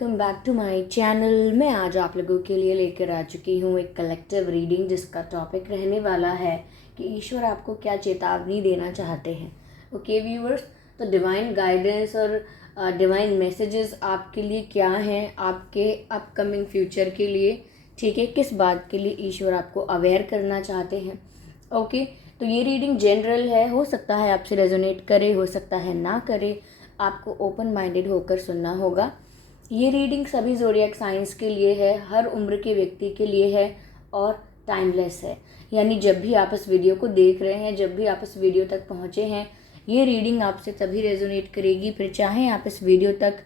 Welcome back to my channel. मैं आज आप लोगों के लिए लेकर आ चुकी हूँ एक कलेक्टिव रीडिंग जिसका टॉपिक रहने वाला है कि ईश्वर आपको क्या चेतावनी देना चाहते हैं। ओके व्यूअर्स, तो डिवाइन गाइडेंस और डिवाइन मैसेजेस आपके लिए क्या हैं, आपके अपकमिंग फ्यूचर के लिए, ठीक है, किस बात के लिए ईश्वर आपको अवेयर करना चाहते हैं। ओके, तो ये रीडिंग जनरल है, हो सकता है आपसे रेजोनेट करे, हो सकता है ना करे, आपको ओपन माइंडेड होकर सुनना होगा। ये रीडिंग सभी ज़ोडिएक साइंस के लिए है, हर उम्र के व्यक्ति के लिए है और टाइमलेस है। यानी जब भी आप इस वीडियो को देख रहे हैं, जब भी आप इस वीडियो तक पहुँचे हैं, ये रीडिंग आपसे तभी रेजोनेट करेगी, फिर चाहे आप इस वीडियो तक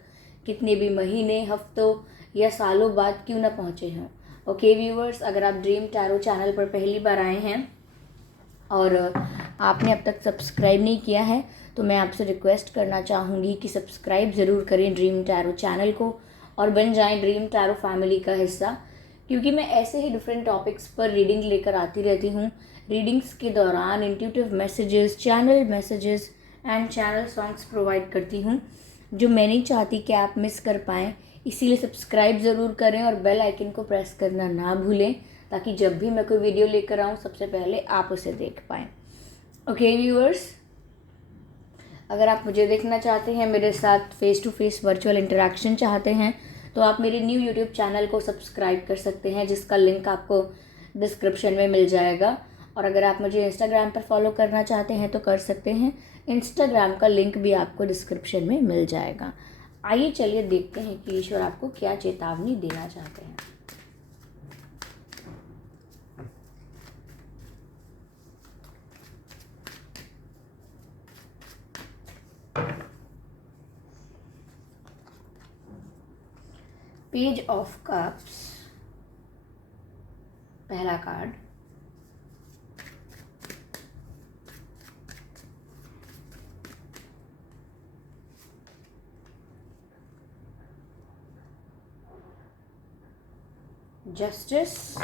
कितने भी महीने, हफ्तों या सालों बाद क्यों ना पहुँचे हों। ओके व्यूअर्स, अगर आप ड्रीम टैरो चैनल पर पहली बार आए हैं और आपने अब तक सब्सक्राइब नहीं किया है तो मैं आपसे रिक्वेस्ट करना चाहूँगी कि सब्सक्राइब ज़रूर करें ड्रीम टैरो चैनल को और बन जाएं ड्रीम टैरो फैमिली का हिस्सा, क्योंकि मैं ऐसे ही डिफरेंट टॉपिक्स पर रीडिंग लेकर आती रहती हूँ। रीडिंग्स के दौरान intuitive messages, channel messages and channel songs provide करती हूँ जो मैं नहीं चाहती कि आप मिस कर पाएँ। इसीलिए सब्सक्राइब ज़रूर करें और बेल आइकन को प्रेस करना ना भूलें, ताकि जब भी मैं कोई वीडियो लेकर आऊँ सबसे पहले आप उसे देख पाएँ। ओके व्यूअर्स, अगर आप मुझे देखना चाहते हैं, मेरे साथ face to face virtual interaction चाहते हैं, तो आप मेरे न्यू यूट्यूब चैनल को सब्सक्राइब कर सकते हैं जिसका लिंक आपको डिस्क्रिप्शन में मिल जाएगा। और अगर आप मुझे इंस्टाग्राम पर फॉलो करना चाहते हैं तो कर सकते हैं, इंस्टाग्राम का लिंक भी आपको डिस्क्रिप्शन में मिल जाएगा। आइए चलिए देखते हैं कि ईश्वर आपको क्या चेतावनी देना चाहते हैं। पेज ऑफ कप्स, पहला card. Justice,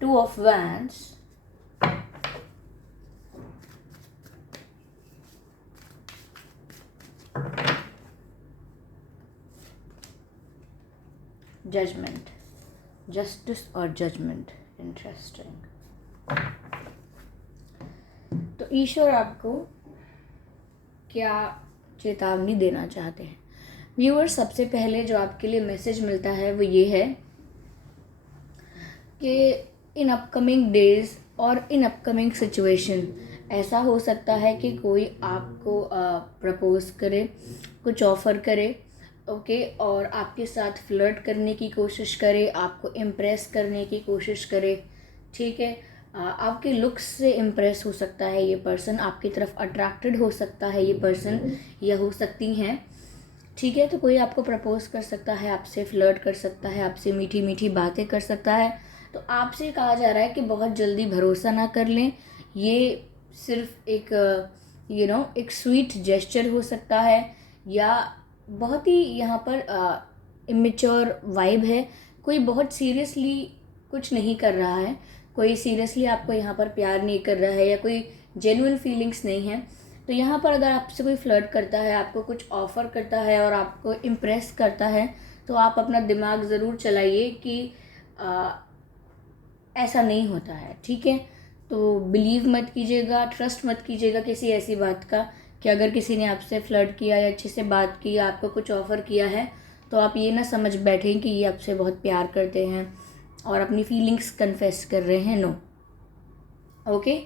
two of wands, judgement. Justice और जजमेंट, इंटरेस्टिंग। तो ईश्वर आपको क्या चेतावनी देना चाहते हैं। व्यूअर, सबसे पहले जो आपके लिए मैसेज मिलता है वो ये है कि इन अपकमिंग डेज और इन अपकमिंग सिचुएशन ऐसा हो सकता है कि कोई आपको प्रपोज करे, कुछ ऑफ़र करे, ओके, और आपके साथ फ्लर्ट करने की कोशिश करे, आपको इम्प्रेस करने की कोशिश करे, ठीक है। आपके लुक्स से इम्प्रेस हो सकता है ये पर्सन, आपकी तरफ अट्रैक्टेड हो सकता है ये पर्सन या हो सकती हैं, ठीक है। तो कोई आपको प्रपोज कर सकता है, आपसे फ्लर्ट कर सकता है, आपसे मीठी मीठी बातें कर सकता है। तो आपसे कहा जा रहा है कि बहुत जल्दी भरोसा ना कर लें, ये सिर्फ एक एक स्वीट जेस्चर हो सकता है या बहुत ही यहाँ पर इमेच्योर वाइब है। कोई बहुत सीरियसली कुछ नहीं कर रहा है, कोई सीरियसली आपको यहाँ पर प्यार नहीं कर रहा है या कोई जेन्युइन फीलिंग्स नहीं है। तो यहाँ पर अगर आपसे कोई फ्लर्ट करता है, आपको कुछ ऑफ़र करता है और आपको इम्प्रेस करता है, तो आप अपना दिमाग ज़रूर चलाइए कि ऐसा नहीं होता है, ठीक है। तो बिलीव मत कीजिएगा, ट्रस्ट मत कीजिएगा किसी ऐसी बात का कि अगर किसी ने आपसे फ्लर्ट किया या अच्छे से बात की या आपको कुछ ऑफ़र किया है तो आप ये ना समझ बैठें कि ये आपसे बहुत प्यार करते हैं और अपनी फीलिंग्स कन्फेस कर रहे हैं। No, okay.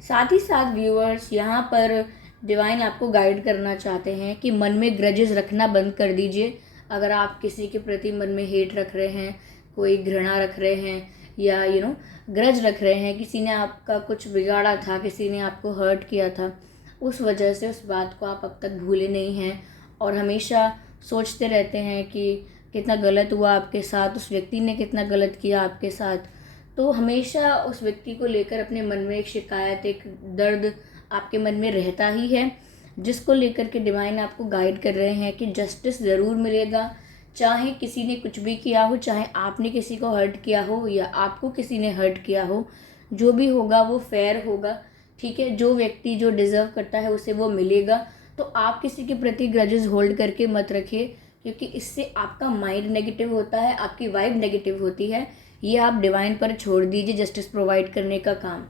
साथ ही साथ व्यूअर्स, यहाँ पर डिवाइन आपको गाइड करना चाहते हैं कि मन में ग्रजेस रखना बंद कर दीजिए। अगर आप किसी के प्रति मन में हेट रख रहे हैं, कोई घृणा रख रहे हैं या ग्रज रख रहे हैं, किसी ने आपका कुछ बिगाड़ा था, किसी ने आपको हर्ट किया था, उस वजह से उस बात को आप अब तक भूले नहीं हैं और हमेशा सोचते रहते हैं कि कितना गलत हुआ आपके साथ, उस व्यक्ति ने कितना गलत किया आपके साथ। तो हमेशा उस व्यक्ति को लेकर अपने मन में एक शिकायत, एक दर्द आपके मन में रहता ही है, जिसको लेकर के डिवाइन आपको गाइड कर रहे हैं कि जस्टिस ज़रूर मिलेगा, चाहे किसी ने कुछ भी किया हो, चाहे आपने किसी को हर्ट किया हो या आपको किसी ने हर्ट किया हो, जो भी होगा वो फेयर होगा, ठीक है। जो व्यक्ति जो डिज़र्व करता है उसे वो मिलेगा। तो आप किसी के प्रति ग्रजेस होल्ड करके मत रखिए, क्योंकि इससे आपका माइंड नेगेटिव होता है, आपकी वाइब नेगेटिव होती है। ये आप डिवाइन पर छोड़ दीजिए जस्टिस प्रोवाइड करने का काम।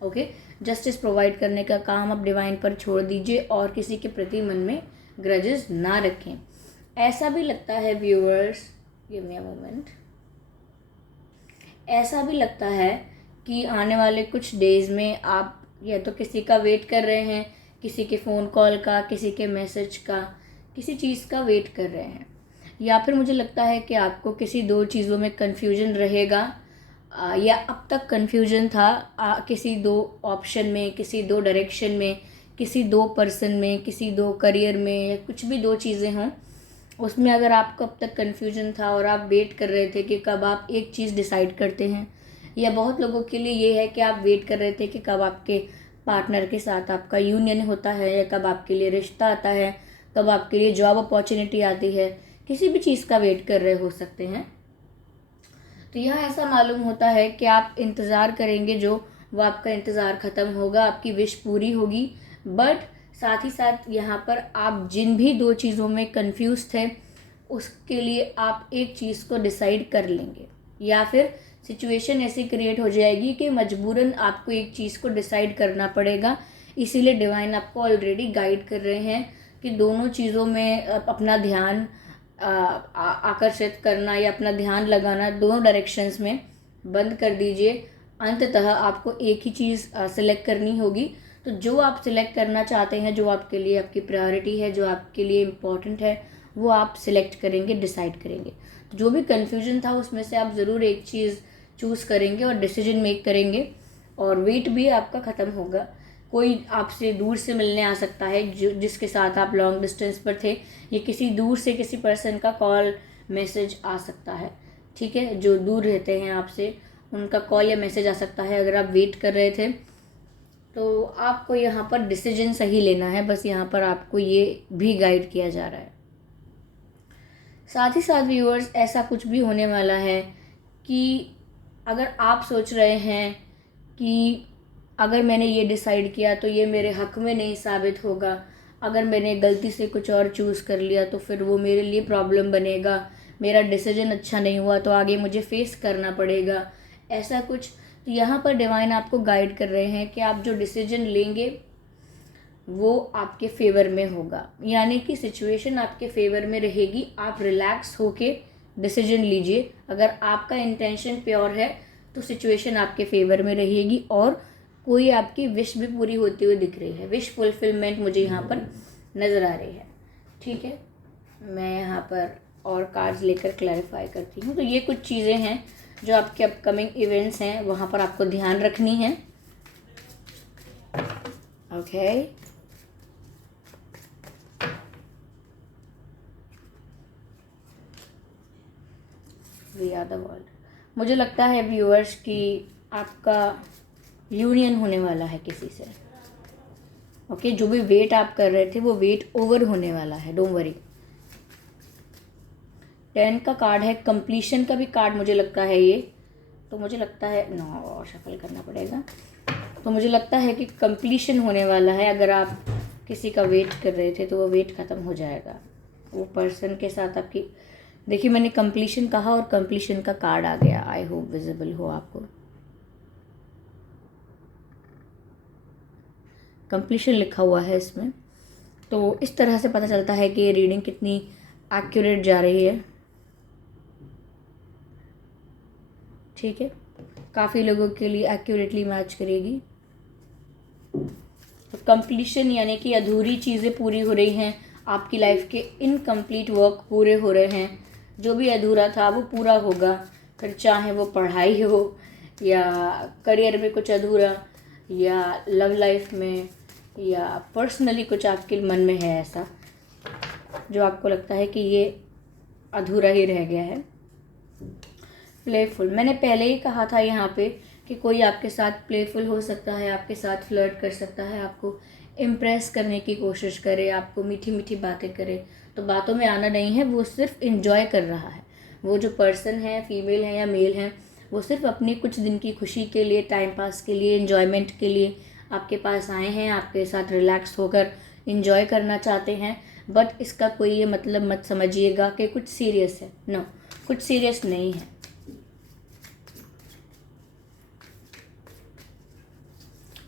ओके, जस्टिस प्रोवाइड करने का काम आप डिवाइन पर छोड़ दीजिए और किसी के प्रति मन में ग्रजेस ना रखें। ऐसा भी लगता है viewers, give me a moment, ऐसा भी लगता है कि आने वाले कुछ डेज़ में आप या तो किसी का वेट कर रहे हैं, किसी के फ़ोन कॉल का, किसी के मैसेज का, किसी चीज़ का वेट कर रहे हैं। या फिर मुझे लगता है कि आपको किसी दो चीज़ों में कन्फ्यूजन रहेगा, या अब तक कन्फ्यूजन था किसी दो ऑप्शन में, किसी दो डायरेक्शन में, किसी दो पर्सन में, किसी दो करियर में, या कुछ भी दो चीज़ें हों उसमें अगर आपको अब तक कन्फ्यूजन था और आप वेट कर रहे थे कि कब आप एक चीज़ डिसाइड करते हैं, या बहुत लोगों के लिए ये है कि आप वेट कर रहे थे कि कब आपके पार्टनर के साथ आपका यूनियन होता है, या कब आपके लिए रिश्ता आता है, कब आपके लिए जॉब अपॉर्चुनिटी आती है, किसी भी चीज़ का वेट कर रहे हो सकते हैं। तो यहाँ ऐसा मालूम होता है कि आप इंतज़ार करेंगे, जो वो आपका इंतज़ार ख़त्म होगा, आपकी विश पूरी होगी। बट साथ ही साथ यहाँ पर आप जिन भी दो चीज़ों में कंफ्यूज थे उसके लिए आप एक चीज़ को डिसाइड कर लेंगे, या फिर सिचुएशन ऐसी क्रिएट हो जाएगी कि मजबूरन आपको एक चीज़ को डिसाइड करना पड़ेगा। इसीलिए डिवाइन आपको ऑलरेडी गाइड कर रहे हैं कि दोनों चीज़ों में अपना ध्यान आकर्षित करना या अपना ध्यान लगाना दोनों डायरेक्शंस में बंद कर दीजिए। अंततः आपको एक ही चीज़ सिलेक्ट करनी होगी। तो जो आप सिलेक्ट करना चाहते हैं, जो आपके लिए आपकी प्रायोरिटी है, जो आपके लिए इम्पोर्टेंट है, वो आप सिलेक्ट करेंगे, डिसाइड करेंगे। तो जो भी कन्फ्यूजन था उसमें से आप ज़रूर एक चीज़ चूज़ करेंगे और डिसीजन मेक करेंगे, और वेट भी आपका ख़त्म होगा। कोई आपसे दूर से मिलने आ सकता है जो जिसके साथ आप लॉन्ग डिस्टेंस पर थे, या किसी दूर से किसी पर्सन का कॉल मैसेज आ सकता है, ठीक है। जो दूर रहते हैं आपसे उनका कॉल या मैसेज आ सकता है। अगर आप वेट कर रहे थे तो आपको यहाँ पर डिसीजन सही लेना है, बस यहाँ पर आपको ये भी गाइड किया जा रहा है। साथ ही साथ व्यूअर्स, ऐसा कुछ भी होने वाला है कि अगर आप सोच रहे हैं कि अगर मैंने ये डिसाइड किया तो ये मेरे हक में नहीं साबित होगा, अगर मैंने गलती से कुछ और चूज़ कर लिया तो फिर वो मेरे लिए प्रॉब्लम बनेगा, मेरा डिसीजन अच्छा नहीं हुआ तो आगे मुझे फेस करना पड़ेगा, ऐसा कुछ। तो यहाँ पर डिवाइन आपको गाइड कर रहे हैं कि आप जो डिसीजन लेंगे वो आपके फेवर में होगा, यानी कि सिचुएशन आपके फेवर में रहेगी। आप रिलैक्स होके डिसीजन लीजिए। अगर आपका इंटेंशन प्योर है तो सिचुएशन आपके फेवर में रहेगी और कोई आपकी विश भी पूरी होती हुई दिख रही है। विश फुलफिलमेंट मुझे यहाँ पर नज़र आ रही है, ठीक है। मैं यहाँ पर और कार्ड्स लेकर क्लैरिफाई करती हूँ। तो ये कुछ चीज़ें हैं जो आपके अपकमिंग इवेंट्स हैं, वहाँ पर आपको ध्यान रखनी है। Okay, we are the world. मुझे लगता है व्यूअर्स कि आपका यूनियन होने वाला है किसी से। ओके, जो भी वेट आप कर रहे थे वो वेट ओवर होने वाला है, डोंट वरी। 10 का कार्ड है, कंप्लीशन का भी कार्ड मुझे लगता है ये। तो मुझे लगता है नो, और शफल करना पड़ेगा। तो मुझे लगता है कि कंप्लीशन होने वाला है। अगर आप किसी का वेट कर रहे थे तो वो वेट ख़त्म हो जाएगा। वो पर्सन के साथ आपकी, देखिए मैंने कंप्लीशन कहा और कंप्लीशन का कार्ड आ गया। आई होप विजिबल हो आपको। कंप्लीशन लिखा हुआ है इसमें। तो इस तरह से पता चलता है कि ये रीडिंग कितनी एक्यूरेट जा रही है, ठीक है। काफ़ी लोगों के लिए एक्यूरेटली मैच करेगी। तो कंप्लीशन यानी कि अधूरी चीज़ें पूरी हो रही हैं, आपकी लाइफ के इनकम्प्लीट वर्क पूरे हो रहे हैं। जो भी अधूरा था वो पूरा होगा, फिर चाहे वो पढ़ाई हो या करियर में कुछ अधूरा, या लव लाइफ में, या पर्सनली कुछ आपके मन में है ऐसा जो आपको लगता है कि ये अधूरा ही रह गया है। प्लेफुल, मैंने पहले ही कहा था यहाँ पे कि कोई आपके साथ प्लेफुल हो सकता है, आपके साथ फ्लर्ट कर सकता है, आपको इम्प्रेस करने की कोशिश करे, आपको मीठी मीठी बातें करे, तो बातों में आना नहीं है, वो सिर्फ इन्जॉय कर रहा है। वो जो पर्सन है, फीमेल है या मेल है, वो सिर्फ अपनी कुछ दिन की खुशी के लिए, टाइम पास के लिए, इन्जॉयमेंट के लिए आपके पास आए हैं, आपके साथ रिलैक्स होकर इन्जॉय करना चाहते हैं। बट इसका कोई ये मतलब मत समझिएगा कि कुछ सीरियस है। नो, कुछ सीरियस नहीं है।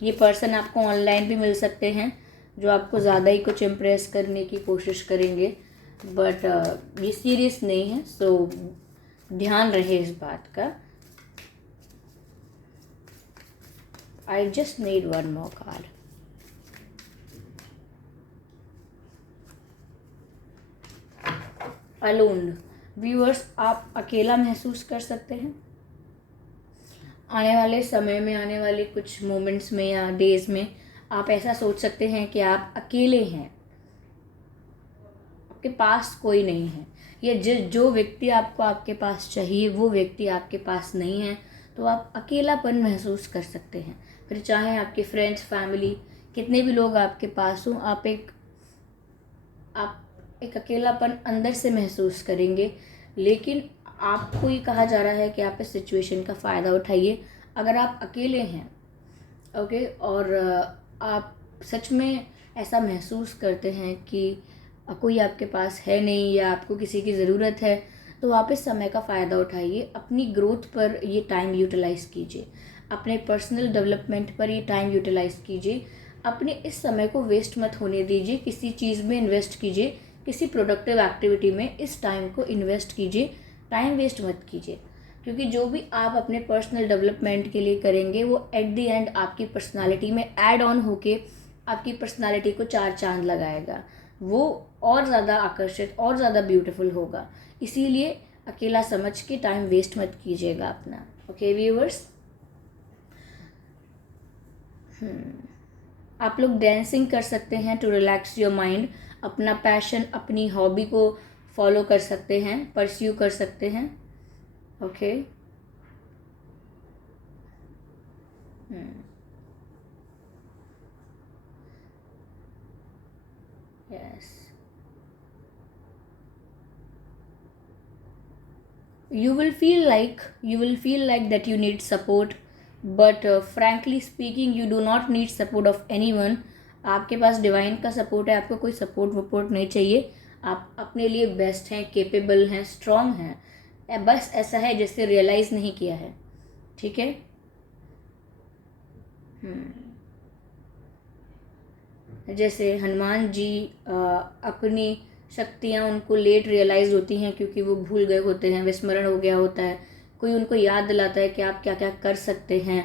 ये पर्सन आपको ऑनलाइन भी मिल सकते हैं, जो आपको ज़्यादा ही कुछ इम्प्रेस करने की कोशिश करेंगे, बट ये सीरियस नहीं है, सो ध्यान रहे इस बात का। I just need one more card. Alone. Viewers, आप अकेला महसूस कर सकते हैं आने वाले समय में, आने वाले कुछ मोमेंट्स में या डेज में। आप ऐसा सोच सकते हैं कि आप अकेले हैं, आपके पास कोई नहीं है, या जो व्यक्ति आपको आपके पास चाहिए वो व्यक्ति आपके पास नहीं है, तो आप अकेलापन महसूस कर सकते हैं। फिर चाहे आपके फ्रेंड्स, फैमिली, कितने भी लोग आपके पास हों, आप एक अकेलापन अंदर से महसूस करेंगे। लेकिन आपको ये कहा जा रहा है कि आप इस सिचुएशन का फ़ायदा उठाइए। अगर आप अकेले हैं, ओके, और आप सच में ऐसा महसूस करते हैं कि कोई आपके पास है नहीं या आपको किसी की ज़रूरत है, तो आप इस समय का फ़ायदा उठाइए। अपनी ग्रोथ पर ये टाइम यूटिलाइज़ कीजिए, अपने पर्सनल डेवलपमेंट पर ये टाइम यूटिलाइज़ कीजिए। अपने इस समय को वेस्ट मत होने दीजिए, किसी चीज़ में इन्वेस्ट कीजिए, किसी प्रोडक्टिव एक्टिविटी में इस टाइम को इन्वेस्ट कीजिए। टाइम वेस्ट मत कीजिए, क्योंकि जो भी आप अपने पर्सनल डेवलपमेंट के लिए करेंगे वो एट द एंड आपकी पर्सनालिटी में ऐड ऑन होके आपकी पर्सनालिटी को 4 चांद लगाएगा। वो और ज़्यादा आकर्षित और ज़्यादा ब्यूटीफुल होगा। इसीलिए अकेला समझ के टाइम वेस्ट मत कीजिएगा अपना। ओके व्यूअर्स, आप लोग डांसिंग कर सकते हैं टू रिलैक्स योर माइंड। अपना पैशन, अपनी हॉबी को फॉलो कर सकते हैं, परस्यू कर सकते हैं। Okay, yes, you will feel like that you need support, but frankly speaking you do not need support of anyone। आपके पास डिवाइन का सपोर्ट है, आपको कोई सपोर्ट वपोर्ट नहीं चाहिए। आप अपने लिए बेस्ट हैं, केपेबल हैं, स्ट्रांग हैं। बस ऐसा है जैसे रियलाइज़ नहीं किया है। ठीक है, जैसे हनुमान जी अपनी शक्तियाँ उनको लेट रियलाइज़ होती हैं, क्योंकि वो भूल गए होते हैं, विस्मरण हो गया होता है। कोई उनको याद दिलाता है कि आप क्या क्या कर सकते हैं,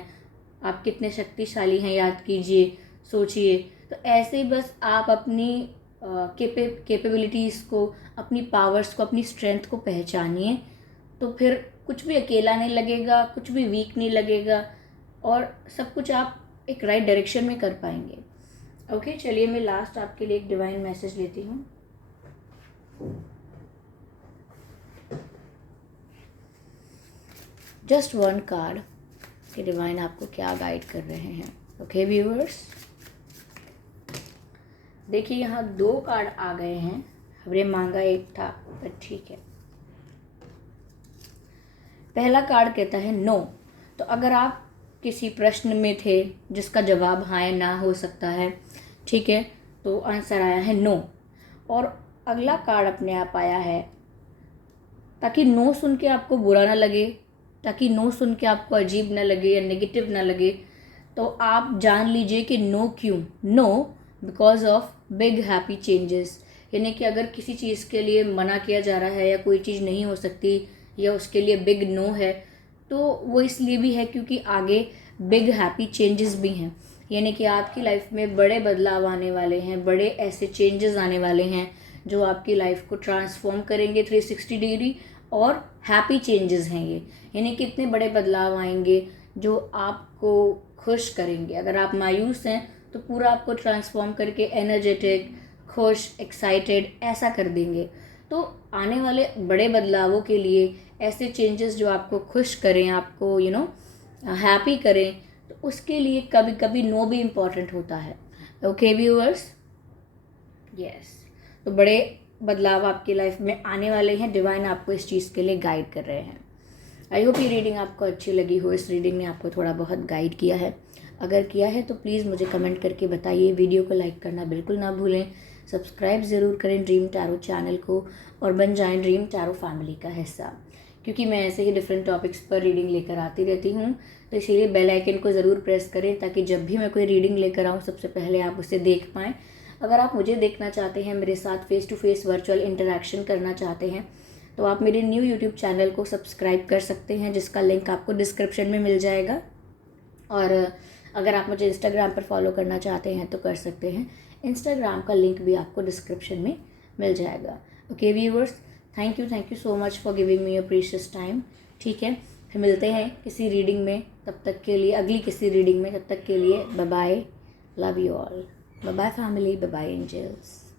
आप कितने शक्तिशाली हैं, याद कीजिए, सोचिए। तो ऐसे ही बस आप अपनी कैपेबिलिटीज़ को, अपनी पावर्स को, अपनी स्ट्रेंथ को पहचानिए, तो फिर कुछ भी अकेला नहीं लगेगा, कुछ भी वीक नहीं लगेगा, और सब कुछ आप एक राइट डायरेक्शन में कर पाएंगे। ओके, चलिए मैं लास्ट आपके लिए एक डिवाइन मैसेज लेती हूँ। जस्ट वन कार्ड कि डिवाइन आपको क्या गाइड कर रहे हैं। ओके व्यूअर्स, देखिए यहाँ 2 कार्ड आ गए हैं, हमने मांगा एक था, पर ठीक है। पहला कार्ड कहता है नो। तो अगर आप किसी प्रश्न में थे जिसका जवाब हाँ या ना हो सकता है, ठीक है, तो आंसर आया है नो। और अगला कार्ड अपने आप आया है, ताकि नो सुन के आपको बुरा ना लगे, ताकि नो सुन के आपको अजीब ना लगे या नेगेटिव ना लगे, तो आप जान लीजिए कि नो क्यों। No because of big happy changes. यानी कि अगर किसी चीज़ के लिए मना किया जा रहा है या कोई चीज़ नहीं हो सकती या उसके लिए बिग नो है, तो वो इसलिए भी है क्योंकि आगे बिग हैप्पी चेंजेस भी हैं। यानी कि आपकी लाइफ में बड़े बदलाव आने वाले हैं, बड़े ऐसे चेंजेस आने वाले हैं जो आपकी लाइफ को ट्रांसफॉर्म करेंगे 360 डिग्री, और हैप्पी चेंजेस हैं ये। यानी कि इतने बड़े बदलाव आएंगे जो आपको खुश करेंगे। अगर आप मायूस हैं तो पूरा आपको ट्रांसफॉर्म करके एनर्जेटिक, खुश, एक्साइटेड ऐसा कर देंगे। तो आने वाले बड़े बदलावों के लिए ऐसे चेंजेस जो आपको खुश करें, आपको हैप्पी करें, तो उसके लिए कभी कभी नो भी इम्पॉर्टेंट होता है। ओके व्यूअर्स, यस, तो बड़े बदलाव आपकी लाइफ में आने वाले हैं। डिवाइन आपको इस चीज़ के लिए गाइड कर रहे हैं। आई होप ये रीडिंग आपको अच्छी लगी हो, इस रीडिंग ने आपको थोड़ा बहुत गाइड किया है। अगर किया है तो प्लीज़ मुझे कमेंट करके बताइए। वीडियो को लाइक करना बिल्कुल ना भूलें। सब्सक्राइब ज़रूर करें ड्रीम टैरो चैनल को और बन जाएं ड्रीम टैरो फैमिली का हिस्सा, क्योंकि मैं ऐसे ही डिफरेंट टॉपिक्स पर रीडिंग लेकर आती रहती हूँ। तो इसीलिए बेल आइकन को ज़रूर प्रेस करें ताकि जब भी मैं कोई रीडिंग लेकर आऊँ सबसे पहले आप उसे देख पाएँ। अगर आप मुझे देखना चाहते हैं, मेरे साथ face to face virtual interaction करना चाहते हैं, तो आप मेरे न्यू यूट्यूब चैनल को सब्सक्राइब कर सकते हैं, जिसका लिंक आपको डिस्क्रिप्शन में मिल जाएगा। और अगर आप मुझे इंस्टाग्राम पर फॉलो करना चाहते हैं तो कर सकते हैं, इंस्टाग्राम का लिंक भी आपको डिस्क्रिप्शन में मिल जाएगा। Okay viewers, thank you so much for giving me your precious time. ठीक है, फिर मिलते हैं किसी रीडिंग में, तब तक के लिए अगली किसी रीडिंग में। तब तक के लिए bye bye, love you all, bye bye family, bye bye angels.